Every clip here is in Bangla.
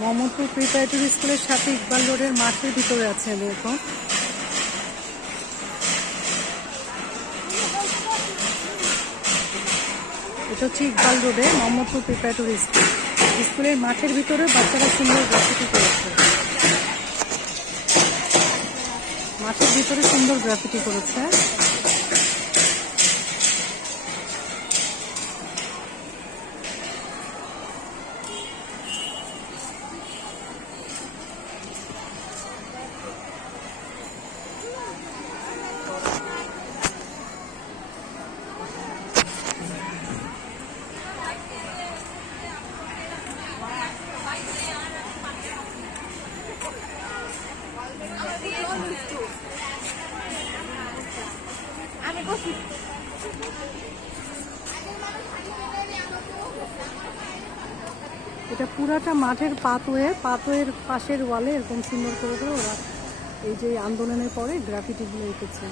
মোহাম্মদপুর প্রিপারেটরি স্কুলের সাথে ইকবাল রোডের মাঠের ভিতরে আছে আমি এখন। এটা হচ্ছে ইকবাল রোডে মোহাম্মদপুর প্রিপারেটরি স্কুল। স্কুলের মাঠের ভিতরে বাচ্চারা সুন্দর গ্রাফিটি করেছে। মাঠের ভিতরে সুন্দর গ্রাফিটি করেছে। এটা পুরাটা মাঠের পাথওয়ের পাশের ওয়ালে এরকম সুন্দর করে ওরা এই যে আন্দোলনের পরে গ্রাফিটিগুলো এঁকেছে।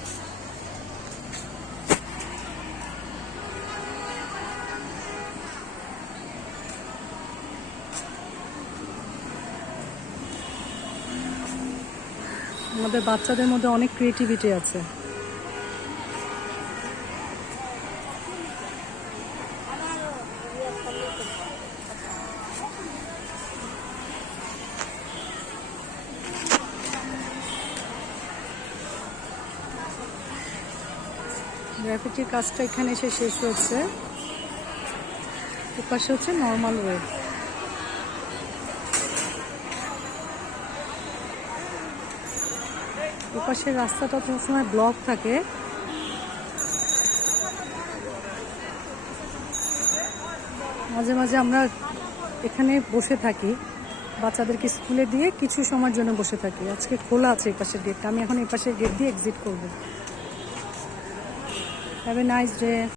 আমাদের বাচ্চাদের মধ্যে অনেক ক্রিয়েটিভিটি আছে। গ্রাফিটির কাজটা এখানে এসে শেষ হয়েছে। এপাশে হচ্ছে নর্মাল ওয়ে। এপাশের রাস্তাটা তো সময় ব্লক থাকে। মাঝে মাঝে আমরা এখানে বসে থাকি, বাচ্চাদেরকে স্কুলে দিয়ে কিছু সময়ের জন্য বসে থাকি। আজকে খোলা আছে এই পাশের গেটটা। আমি এখন এই পাশের গেট দিয়ে এক্সিট করবো। Have a nice day.